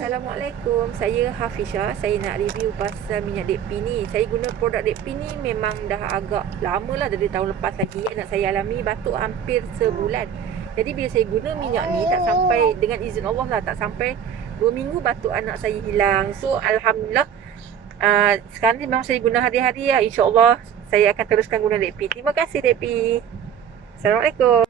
Assalamualaikum. Saya Hafisha. Saya nak review pasal minyak DP ni. Saya guna produk DP ni memang dah agak lama lah, dari tahun lepas lagi. Anak saya alami batuk hampir sebulan. Jadi bila saya guna minyak ni, tak sampai, dengan izin Allah lah, tak sampai 2 minggu batuk anak saya hilang. So Alhamdulillah, sekarang ni memang saya guna hari-hari lah. InsyaAllah saya akan teruskan guna DP. Terima kasih DP. Assalamualaikum.